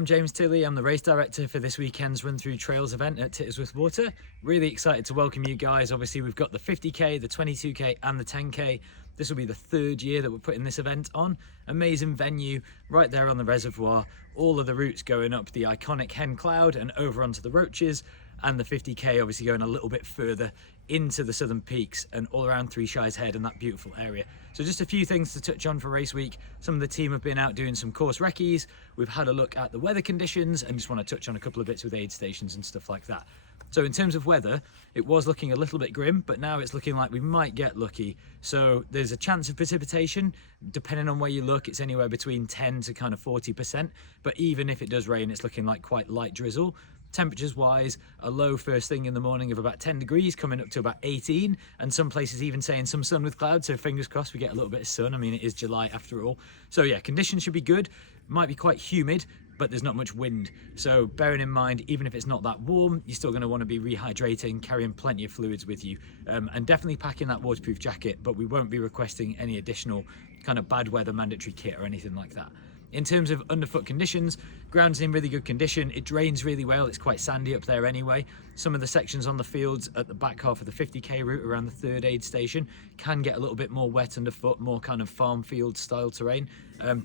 I'm James Tilley. I'm the race director for this weekend's Run Through Trails event at Tittesworth Water. Really excited to welcome you guys. Obviously, we've got the 50k, the 22k and the 10k. This will be the third year that we're putting this event on. Amazing venue right there on the reservoir. All of the routes going up the iconic Hen Cloud and over onto the Roaches, and the 50k obviously going a little bit further into the southern peaks and all around Three Shies Head and that beautiful area. So just a few things to touch on for race week. Some of the team have been out doing some course recce's. We've had a look at the weather conditions and just want to touch on a couple of bits with aid stations and stuff like that. So in terms of weather, it was looking a little bit grim, but now it's looking like we might get lucky. So there's a chance of precipitation. Depending on where you look, it's anywhere between 10 to kind of 40%. But even if it does rain, it's looking like quite light drizzle. Temperatures wise, a low first thing in the morning of about 10 degrees, coming up to about 18, and some places even saying some sun with clouds, so fingers crossed we get a little bit of sun. I mean, it is July after all. So yeah, conditions should be good. Might be quite humid, but there's not much wind. So bearing in mind, even if it's not that warm, you're still going to want to be rehydrating, carrying plenty of fluids with you, and definitely packing that waterproof jacket, but we won't be requesting any additional kind of bad weather mandatory kit or anything like that. In terms of underfoot conditions, ground's in really good condition. It drains really well. It's quite sandy up there anyway. Some of the sections on the fields at the back half of the 50k route around the third aid station can get a little bit more wet underfoot, more kind of farm field style terrain.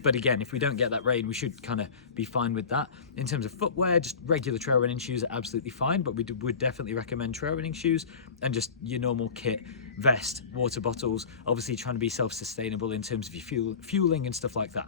But again, if we don't get that rain, we should kind of be fine with that. In terms of footwear, just regular trail running shoes are absolutely fine, but we would definitely recommend trail running shoes and just your normal kit, vest, water bottles, obviously trying to be self-sustainable in terms of your fueling and stuff like that.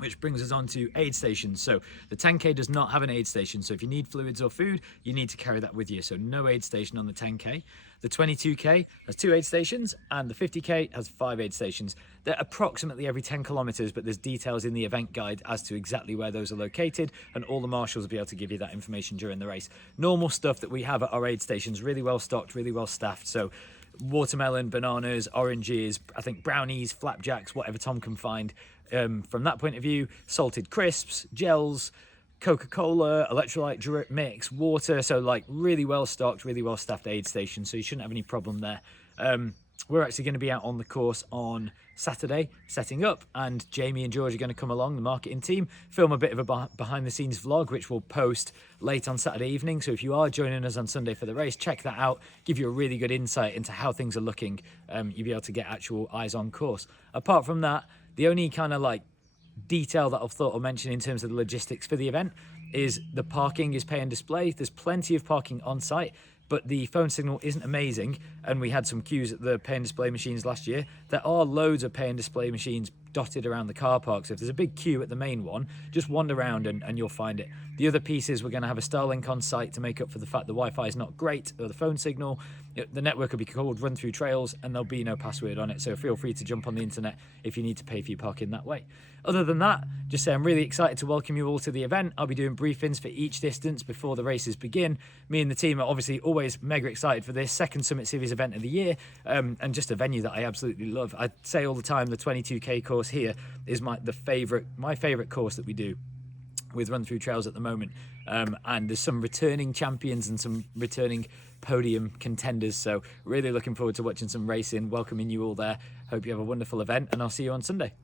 Which brings us on to aid stations. So the 10k does not have an aid station, so if you need fluids or food, you need to carry that with you. So no aid station on the 10k. The 22k has 2 aid stations and the 50k has 5 aid stations. They're approximately every 10 kilometers, but there's details in the event guide as to exactly where those are located, and all the marshals will be able to give you that information during the race. Normal stuff that we have at our aid stations, really well stocked, really well staffed. So watermelon, bananas, oranges, I think brownies, flapjacks, whatever Tom can find. From that point of view, salted crisps, gels, Coca-Cola, electrolyte drip mix, water. So like really well stocked, really well staffed aid station. So you shouldn't have any problem there. We're actually going to be out on the course on Saturday setting up, and Jamie and George are going to come along, the marketing team, film a bit of a behind the scenes vlog, which we'll post late on Saturday evening. So if you are joining us on Sunday for the race, check that out, give you a really good insight into how things are looking. You'll be able to get actual eyes on course. Apart from that, the only kind of like detail that I've thought I'll mention in terms of the logistics for the event is the parking is pay and display. There's plenty of parking on site, but the phone signal isn't amazing, and we had some queues at the pay and display machines last year. There are loads of pay and display machines dotted around the car park, so if there's a big queue at the main one, just wander around and you'll find it. The other piece is we're going to have a Starlink on site to make up for the fact the Wi-Fi is not great, or the phone signal. The network will be called Run Through Trails, and there'll be no password on it, so feel free to jump on the internet if you need to pay for your parking that way. Other than that, just say I'm really excited to welcome you all to the event. I'll be doing briefings for each distance before the races begin. Me and the team are obviously always mega excited for this second Summit Series event of the year, and just a venue that I absolutely love. I say all the time, the 22k course here is my favorite course that we do with Run Through Trails at the moment, and there's some returning champions and some returning podium contenders, so really looking forward to watching some racing, welcoming you all there. Hope you have a wonderful event, and I'll see you on Sunday.